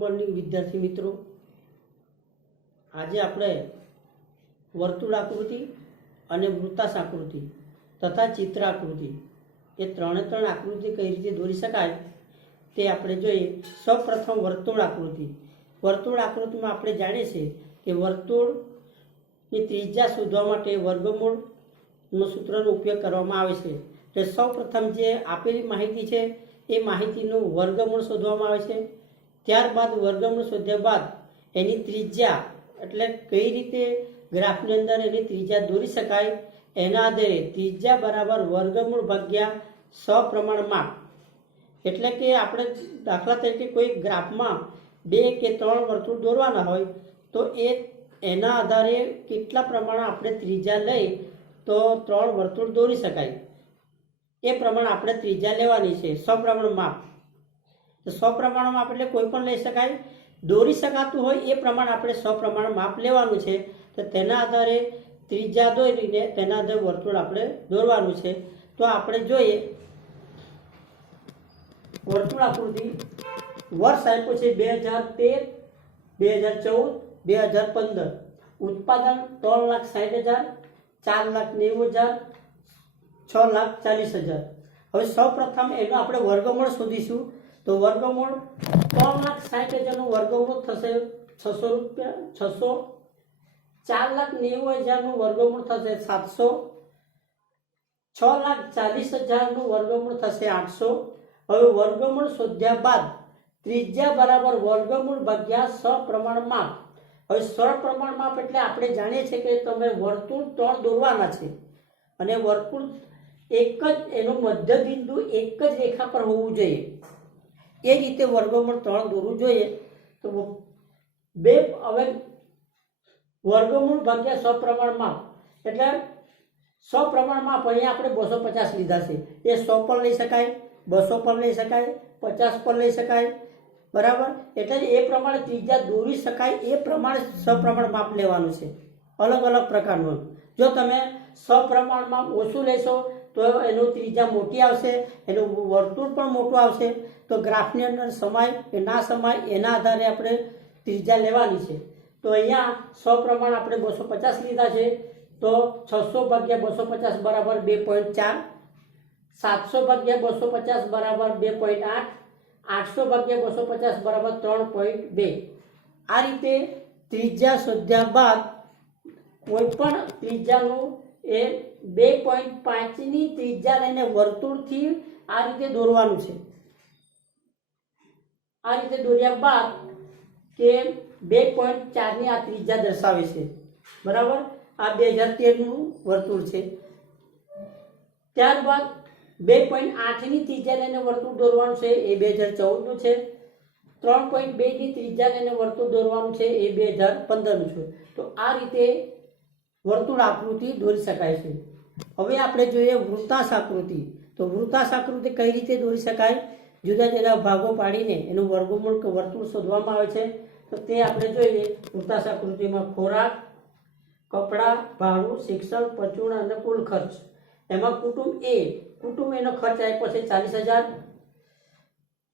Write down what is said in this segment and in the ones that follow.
Morning વિદ્યાર્થી મિત્રો, આજે આપણે વર્તુળાકૃતિ અને વૃત્તાશાકૃતિ તથા ચિત્રાકૃતિ એ ત્રણે ત્રણ આકૃતિ કઈ રીતે દોરી શકાય તે આપણે જોઈએ। સૌપ્રથમ વર્તુળાકૃતિ। વર્તુળાકૃતિમાં આપણે જાણીએ છીએ કે વર્તુળની ત્રિજ્યા શોધવા માટે વર્ગમૂળનો સૂત્રનો ઉપયોગ કરવામાં આવે છે। એટલે સૌપ્રથમ જે આપેલી માહિતી છે એ માહિતીનું વર્ગમૂળ શોધવામાં આવે છે। ત્યારબાદ વર્ગમૂળ શોધ્યા બાદ એની ત્રિજ્યા એટલે કઈ રીતે ગ્રાફની અંદર એની ત્રિજ્યા દોરી શકાય એના આધારે ત્રિજ્યા બરાબર વર્ગમૂળ ભાગ્યા સપ્રમાણ માપ। એટલે કે આપણે દાખલા તરીકે કોઈ ગ્રાફમાં 2 કે 3 વર્તુળ દોરવાના હોય તો એના આધારે કેટલા પ્રમાણે આપણે ત્રિજ્યા લઈ તો 3 વર્તુળ દોરી શકાય એ પ્રમાણે આપણે ત્રિજ્યા લેવાની છે। સપ્રમાણ માપ, તો સપ્રમાણ માપ એટલે કોઈ પણ લઈ શકાય, દોરી શકાતું હોય એ પ્રમાણે આપણે સપ્રમાણ માપ લેવાનું છે। તો તેના આધારે ત્રિજ્યા દોરીને તેના આધારે વર્તુળ આપણે દોરવાનું છે। તો આપણે જોઈએ વર્તુળ આકૃતિ। વર્ષ આપ્યો છે 2013, 2014, 2015। ઉત્પાદન 3,60,000, 4,90,000, 6,40,000। હવે સૌપ્રથમ એનો આપણે વર્ગમૂળ શોધીશું। તો વર્ગમૂળ 3,60,000 નું વર્ગમૂળ થશે 600 રૂપિયા 600, 4,90,000 નું વર્ગમૂળ થશે 700, 6,40,000 નું વર્ગમૂળ થશે 800। હવે વર્ગમૂળ શોધ્યા બાદ ત્રિજ્યા બરાબર વર્ગમૂળ ભાગ્યા સપ્રમાણ માપ। હવે સપ્રમાણ માપ એટલે આપણે જાણીએ છીએ કે તમે વર્તુળ 3 દોરવાના છે અને વર્તુળ એક જ એનું મધ્ય બિંદુ એક જ રેખા પર હોવું જોઈએ, એ રીતે વર્ગમૂળ 3 દોરવું જોઈએ। તો હવે વર્ગમૂળ ભાગ્યા સપ્રમાણ માપ એટલે સપ્રમાણ માપ અહીંયા આપણે 250 લીધા છે, એ 100 પર લઈ શકાય, 200 પર લઈ શકાય, 50 પર લઈ શકાય, બરાબર। એટલે એ પ્રમાણે ત્રિજ્યા દોરી શકાય એ પ્રમાણે સપ્રમાણ માપ લેવાનું છે, અલગ અલગ પ્રકારનું। જો તમે સપ્રમાણ માપ ઓછું લેશો તો એનું ત્રિજ્યા મોટી આવશે, એનું વર્તુળ પણ મોટું આવશે। તો ગ્રાફની અંદર સમાય કે ના સમાય એના આધારે આપણે ત્રિજ્યા લેવાની છે। તો અહીંયા સપ્રમાણ આપણે 250 લીધા છે, તો 600 ભાગ્યા 250 બરાબર 2.4, 700 ભાગ્યા 250 બરાબર 2.8, 800 ભાગ્યા 250 બરાબર 3.2। આ રીતે ત્રિજ્યા શોધ્યા બાદ કોઈ પણ ત્રિજ્યાનું એ 2.5 ની ત્રિજ્યા લઈને વર્તુળથી આ રીતે દોરવાનું છે। આ રીતે દોર્યા બાદ કે 2.4 ની આ ત્રિજ્યા દર્શાવે છે, બરાબર। આ 2013 નું વર્તુળ છે। ત્યારબાદ 2.8 ની ત્રિજ્યા લઈને વર્તુળ દોરવાનું છે, એ 2014 નું છે। 3.2 ની ત્રિજ્યા લઈને વર્તુળ દોરવાનું છે, એ 2015 નું છે। તો આ રીતે વર્તુળ આકૃતિ દોરી શકાય છે। હવે આપણે જોઈએ વૃત્તાશાકૃતિ। તો વૃત્તાશાકૃતિ કઈ રીતે દોરી શકાય, જુદા જુદા ભાગો પાડીને એનું વર્ગમૂળ કે વર્તુળ શોધવામાં આવે છે। તો તે આપણે જોઈએ વૃત્તાશાકૃતિમાં ખોરાક, કપડાં, ભાડું, શિક્ષણ, પરચુરણ અને કુલ ખર્ચ। એમાં કુટુંબ એનો ખર્ચ આપ્યો છે 40,000,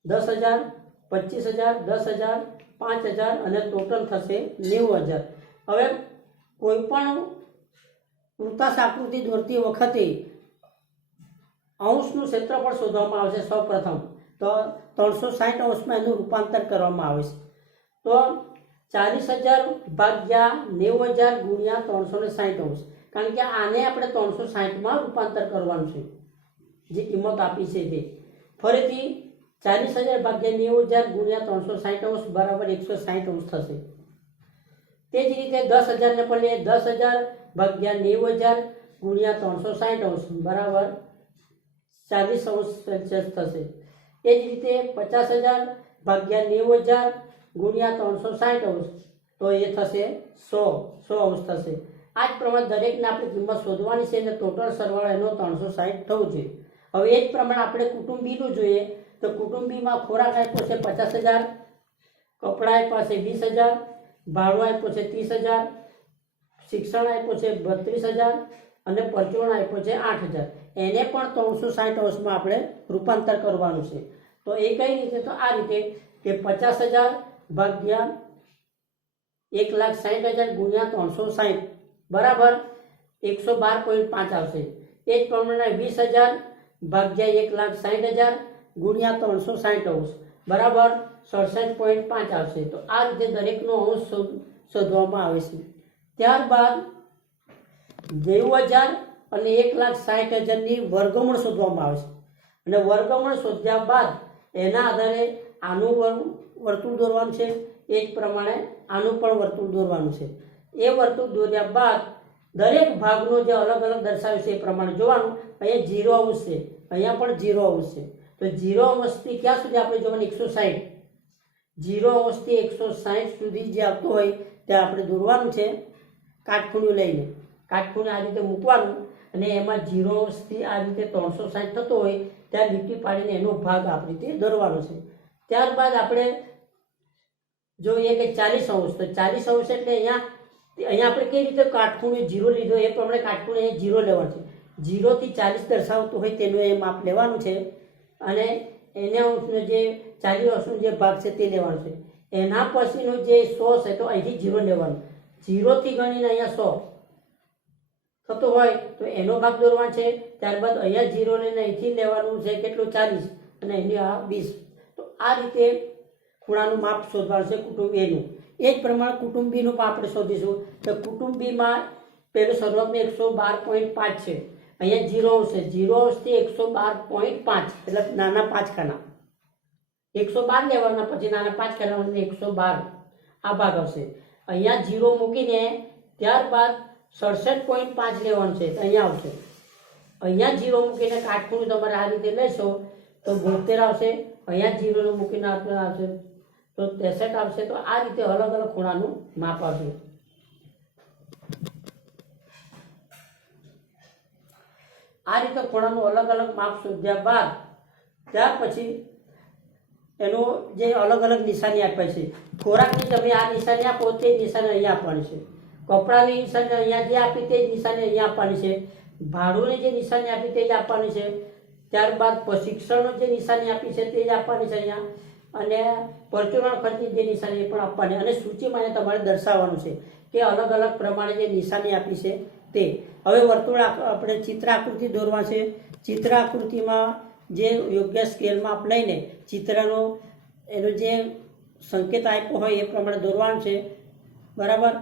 10,000, 25,000, 10,000, 5,000 અને ટોટલ થશે 90,000। હવે કોઈ પણ વૃત્તાશાકૃતિ દોરતી વખતે અંશનું ક્ષેત્રફળ શોધવામાં આવે છે। સૌપ્રથમ તો 360 અંશમાં એનું રૂપાંતર કરવામાં આવે છે। તો 40,000 ભાગ્યા 90,000 ગુણ્યા 360 અંશ, કારણ કે આને આપણે 360 રૂપાંતર કરવાનું છે, જે કિંમત આપી છે તે। ફરીથી 40,000 ભાગ્યા 90,000 ગુણ્યા 360 અંશ બરાબર 160 અંશ થશે। તે જ રીતે 10,000 ને પણ લઈએ, 10,000 ભાગ્યા 90,000 ગુણ્યા 360 અંશ બરાબર 40 અંશ સેલ્સિયસ થશે। એ જ રીતે 50,000 ભાગ્યા 90,000 ગુણ્યા 360 અંશ તો એ થશે 100 અંશ થશે। આ જ પ્રમાણે દરેકને આપણે કિંમત શોધવાની છે અને ટોટલ સરવાળો એનો 360 થવું જોઈએ। હવે એ જ પ્રમાણે આપણે કુટુંબીનું જોઈએ। તો કુટુંબીમાં ખોરાક આપ્યો છે 50,000, કપડાં આપ્યા છે 20,000, ભાડું આપ્યું છે 30,000, શિક્ષણ આપ્યું છે 32,000 અને પરચુરણ આપ્યો છે 8,000। એને પણ 360 અંશમાં આપણે રૂપાંતર કરવાનું છે। તો એ કઈ રીતે, તો આ રીતે કે 50,000 ભાગ્યા 1,60,000 ગુણ્યા 360 બરાબર 112.5 આવશે. એ જ પ્રમાણે 20,000 ભાગ્યા 1,60,000 ગુણ્યા 360 અંશ બરાબર 67.5 આવશે. તો આ રીતે દરેકનો અંશ શોધવામાં આવે છે. ત્યારબાદ 90,000 અને 1,60,000ની વર્ગમૂળ શોધવામાં આવે છે. અને વર્ગમૂળ શોધ્યા બાદ એના આધારે આનું વર્તુળ દોરવાનું છે. એ જ પ્રમાણે આનું પણ વર્તુળ દોરવાનું છે. એ વર્તુળ દોર્યા બાદ દરેક ભાગનો જે અલગ અલગ દર્શાવે છે એ પ્રમાણે જોવાનું. અહીંયા 0 અંશ છે, અહીંયા પણ 0 અંશ છે. તો 0 અંશથી ક્યાં સુધી આપણે જોવાનું? 160. 0 અંશથી 160 સુધી જે આવતો હોય ત્યાં આપણે દોરવાનું છે. કાટખૂણું લઈને કાટખૂણે આ રીતે મૂકવાનું અને એમાં 0 અંશથી આ રીતે 360 થતો હોય ત્યાં લીટી પાડીને એનો ભાગ આ રીતે દોરવાનો છે. ત્યારબાદ આપણે જોઈએ કે 40 અંશ. તો 40 અંશ એટલે અહીંયા આપણે કઈ રીતે કાટખૂણે 0 લીધો એ પ્રમાણે કાટખૂણે 0 લેવાનું છે. 0 થી 40 દર્શાવતું હોય તેનું એ માપ લેવાનું છે અને એના અંશનો જે 40 અંશનો જે ભાગ છે તે લેવાનો છે. એના પછીનો જે 100 છે તો અહીંથી 0 લેવાનું. 0 થી ગણીને અહીંયા 100 થતો હોય તો એનો ભાગ દોરવાનો છે. ત્યારબાદ અહીંયા 0 લઈને અહીંથી લેવાનું છે કેટલું? 40 અને એની આ 20. તો આ રીતે ખૂણાનું માપ શોધવાનું છે કુટુંબ એનું. એ જ પ્રમાણે કુટુંબ બીનું પણ આપણે શોધીશું. તો કુટુંબ બીમાં પેલું શરૂઆતમાં 112.5 છે. અહીંયા 0 અંશ છે. 0 અંશથી 112.5 એટલે નાના 5 ખાના 112 લેવાના, પછી નાના 5 ખાના 112 આ ભાગ આવશે. અહીંયા 0 મૂકીને ત્યારબાદ 67.5 લેવાનું છે. તો અહીંયા આવશે. અહીંયા 0 મૂકીને કાટખૂણું તમારે આ રીતે લેશો તો 72 આવશે. અહીંયા 0 મૂકીને આવશે તો 63 આવશે. તો આ રીતે અલગ અલગ ખૂણાનું માપ આવશે. આ રીતે ખૂણાનું અલગ અલગ માપ શોધ્યા બાદ ત્યાર પછી એનો જે અલગ અલગ નિશાની આપે છે. ખોરાકની તમે આ નિશાની આપો તે નિશાની અહીંયા આપવાની છે. કપડાની નિશાની અહીંયા જે આપી તે જ નિશાની અહીંયા આપવાની છે. ભાડુંની જે નિશાની આપી તે જ આપવાની છે. ત્યારબાદ શિક્ષણનો જે નિશાની આપી છે તે જ આપવાની છે અહીંયા. અને પરચુરણ ખર્ચની જે નિશાની એ પણ આપવાની. અને સૂચિમાં તમારે દર્શાવવાનું છે કે અલગ અલગ પ્રમાણે જે નિશાની આપી છે તે. હવે વર્તુળ આપણે ચિત્ર આકૃતિ દોરવા છે. ચિત્ર આકૃતિમાં જે યોગ્ય સ્કેલ માપ લઈને ચિત્રનો એનો જે સંકેત આપ્યો હોય એ પ્રમાણે દોરવાનું છે બરાબર.